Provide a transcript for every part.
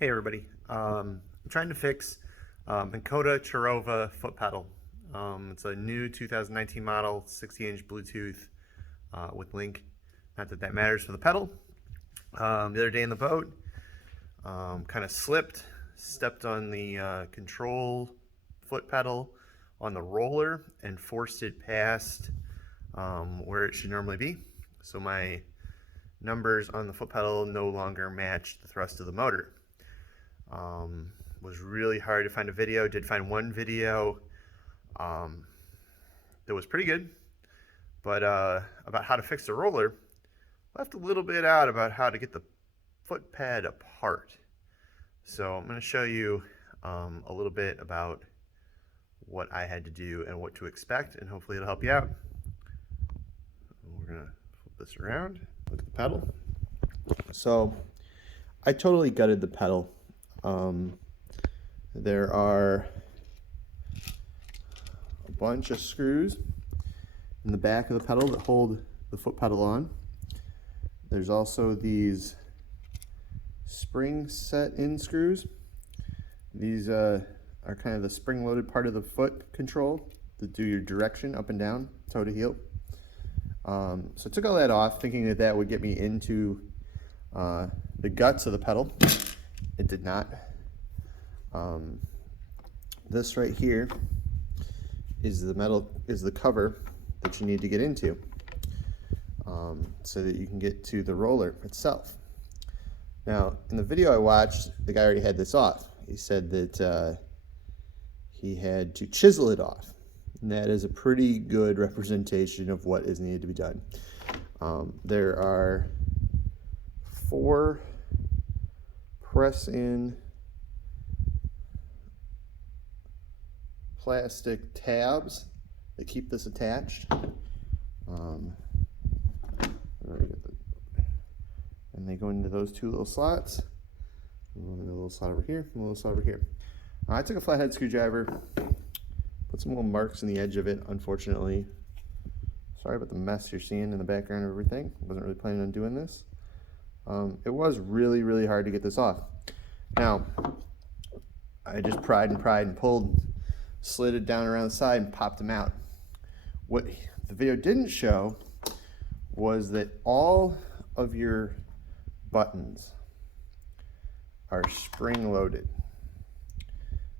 Hey everybody, I'm trying to fix Minn Kota Terrova foot pedal. It's a new 2019 model, 60-inch Bluetooth with link. Not that that matters for the pedal. The other day in the boat, kind of slipped, stepped on the control foot pedal on the roller and forced it past where it should normally be. So my numbers on the foot pedal no longer match the thrust of the motor. Was really hard to find a video. Did find one video that was pretty good, but about how to fix the roller. Left a little bit out about how to get the foot pad apart. So I'm going to show you a little bit about what I had to do and what to expect, and hopefully it'll help you out. We're going to flip this around, look at the pedal. So I totally gutted the pedal. There are a bunch of screws in the back of the pedal that hold the foot pedal on. There's also these spring set-in screws. These are kind of the spring-loaded part of the foot control that do your direction up and down, toe to heel. So I took all that off, thinking that that would get me into the guts of the pedal. It did not. This right here is the cover that you need to get into, so that you can get to the roller itself. Now, in the video I watched, the guy already had this off. He said that he had to chisel it off, and that is a pretty good representation of what is needed to be done. There are 4 press-in plastic tabs that keep this attached. And they go into those 2 little slots. A little slot over here, a little slot over here. I took a flathead screwdriver, put some little marks in the edge of it, unfortunately. Sorry about the mess you're seeing in the background of everything. I wasn't really planning on doing this. It was really, really hard to get this off. Now, I just pried and pulled, slid it down around the side and popped them out. What the video didn't show was that all of your buttons are spring loaded.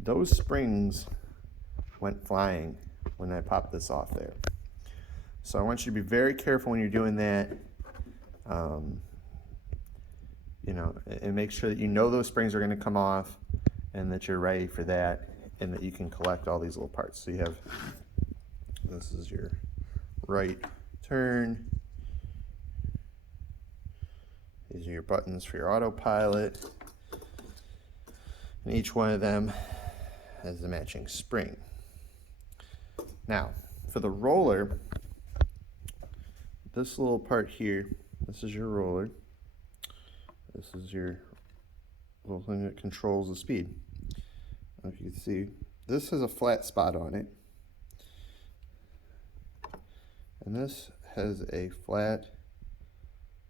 Those springs went flying when I popped this off there. So I want you to be very careful when you're doing that. And make sure that you know those springs are going to come off and that you're ready for that, and that you can collect all these little parts. So you have, this is your right turn. These are your buttons for your autopilot. And each one of them has a matching spring. Now, for the roller, this little part here, this is your roller. This is your little thing that controls the speed. If you can see, this has a flat spot on it. And this has a flat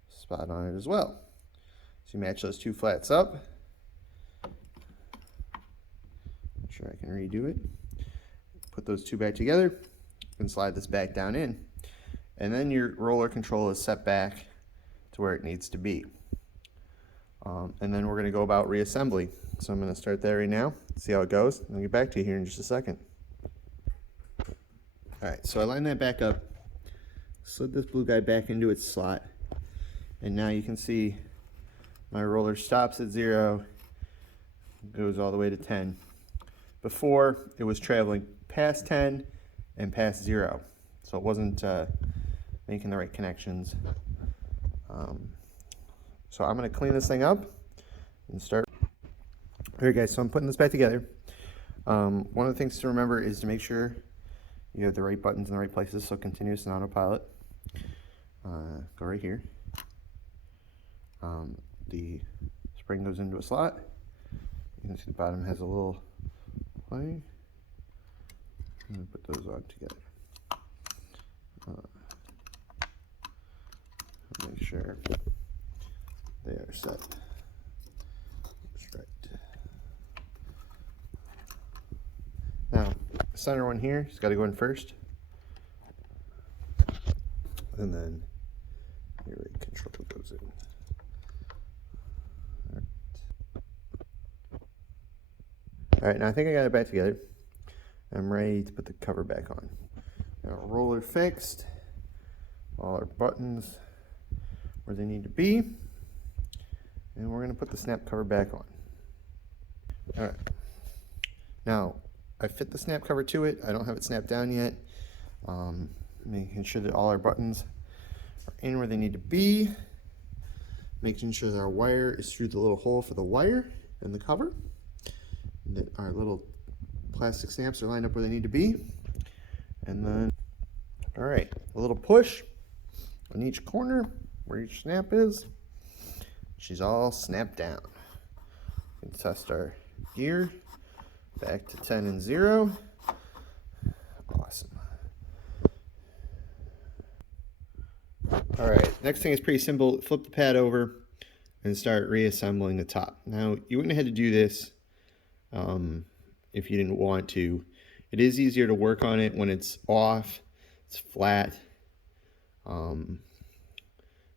spot on it as well. So you match those 2 flats up. Make sure I can redo it. Put those 2 back together and slide this back down in. And then your roller control is set back to where it needs to be. And then we're going to go about reassembly. So I'm going to start there right now, see how it goes, and I'll get back to you here in just a second. Alright, so I lined that back up, slid this blue guy back into its slot, and now you can see my roller stops at 0, goes all the way to 10. Before, it was traveling past 10 and past 0, so it wasn't making the right connections. So I'm going to clean this thing up and start. Alright guys, so I'm putting this back together. One of the things to remember is to make sure you have the right buttons in the right places. So continuous and autopilot. Go right here. The spring goes into a slot. You can see the bottom has a little play. I'm going to put those on together. Make sure they are set straight. center one here, it's got to go in first. And then your rate control goes in. All right, now I think I got it back together. I'm ready to put the cover back on. Now, roller fixed, all our buttons where they need to be, and we're going to put the snap cover back on. All right. Now, I fit the snap cover to it. I don't have it snapped down yet. Making sure that all our buttons are in where they need to be. Making sure that our wire is through the little hole for the wire and the cover. And that our little plastic snaps are lined up where they need to be. And then, all right, a little push on each corner where each snap is. She's all snapped down. We can test our gear back to 10 and 0. Awesome. All right, next thing is pretty simple. Flip the pad over and start reassembling the top. Now, you wouldn't have had to do this if you didn't want to. It is easier to work on it when it's off, it's flat.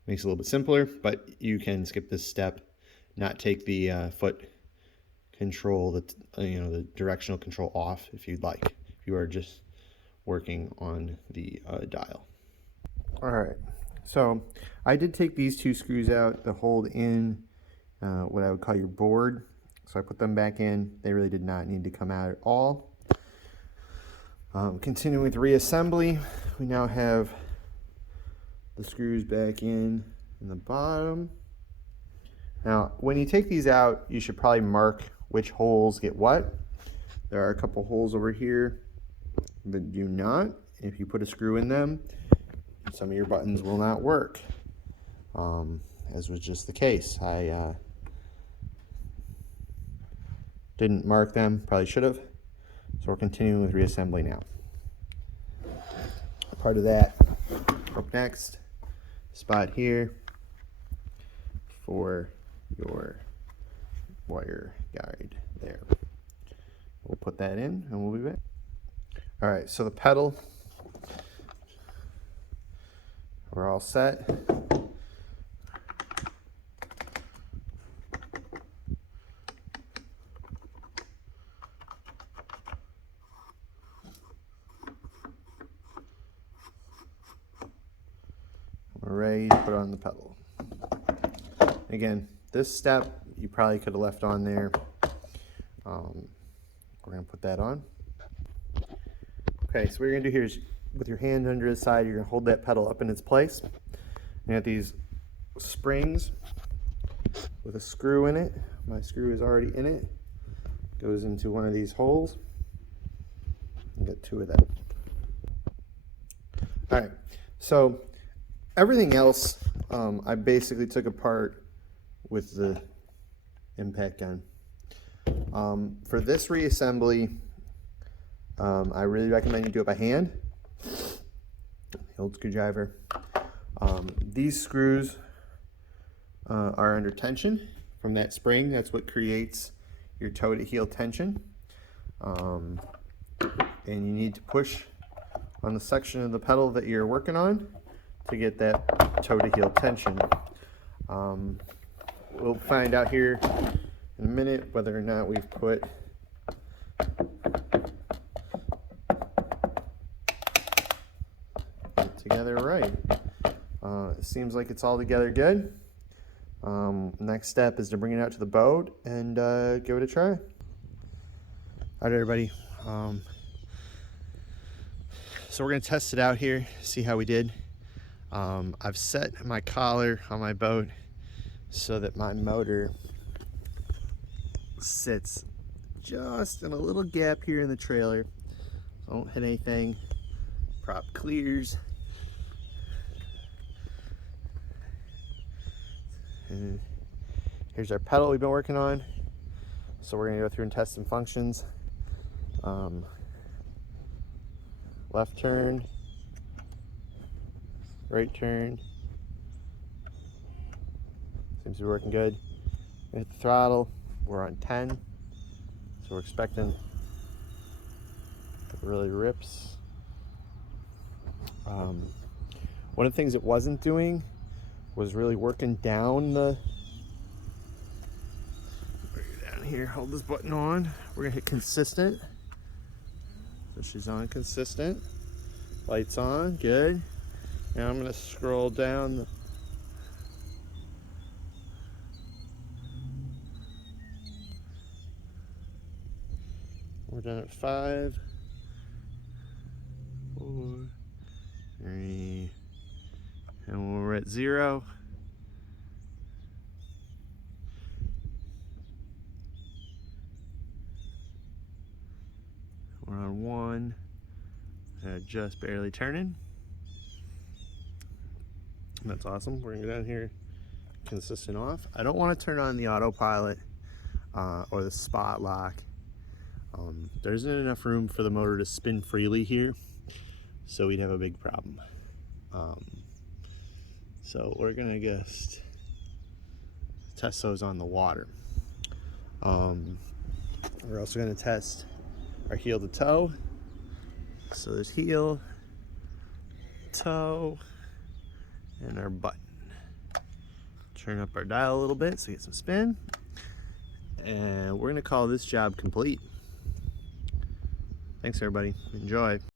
Makes it a little bit simpler, but you can skip this step, not take the foot control, the directional control off if you'd like, if you are just working on the dial. All right, so I did take these two screws out to hold in what I would call your board. So I put them back in. They really did not need to come out at all. Continuing with reassembly, we now have the screws back in the bottom. Now, when you take these out, you should probably mark which holes get what. There are a couple holes over here that do not. If you put a screw in them, some of your buttons will not work, as was just the case. I didn't mark them, probably should have. So we're continuing with reassembly now. Part of that, up next, spot here for your wire guide there. We'll put that in and we'll be back. All right, so the pedal, we're all set. We're ready to put on the pedal. Again, this step you probably could have left on there. We're going to put that on. Okay, so what you're going to do here is, with your hand under the side, you're going to hold that pedal up in its place. You have these springs with a screw in it. My screw is already in it. Goes into one of these holes. And get two of them. All right, so everything else I basically took apart with the impact gun. For this reassembly, I really recommend you do it by hand. The old screwdriver. These screws are under tension from that spring. That's what creates your toe to heel tension. And you need to push on the section of the pedal that you're working on to get that toe to heel tension. We'll find out here in a minute whether or not we've put it together right. It seems like it's all together good. Next step is to bring it out to the boat and give it a try. All right, everybody. So we're going to test it out here, see how we did. I've set my collar on my boat so that my motor sits just in a little gap here in the trailer. So don't hit anything. Prop clears. And here's our pedal we've been working on. So we're going to go through and test some functions. Left turn, right turn. Seems to be working good. Hit the throttle. We're on 10, so we're expecting It really rips. One of the things it wasn't doing was really working down the, bring her down here, hold this button on. We're gonna hit consistent. So she's on consistent. Lights on, good. Now I'm gonna scroll down the, we're done at 5, 4, 3, and when we're at 0, we're on 1, just barely turning. That's awesome. We're gonna go down here, consistent off. I don't want to turn on the autopilot or the spot lock. There isn't enough room for the motor to spin freely here, so we'd have a big problem. So we're gonna just test those on the water. We're also gonna test our heel to toe. So there's heel, toe, and our button. Turn up our dial a little bit so we get some spin. And we're gonna call this job complete. Thanks everybody, enjoy.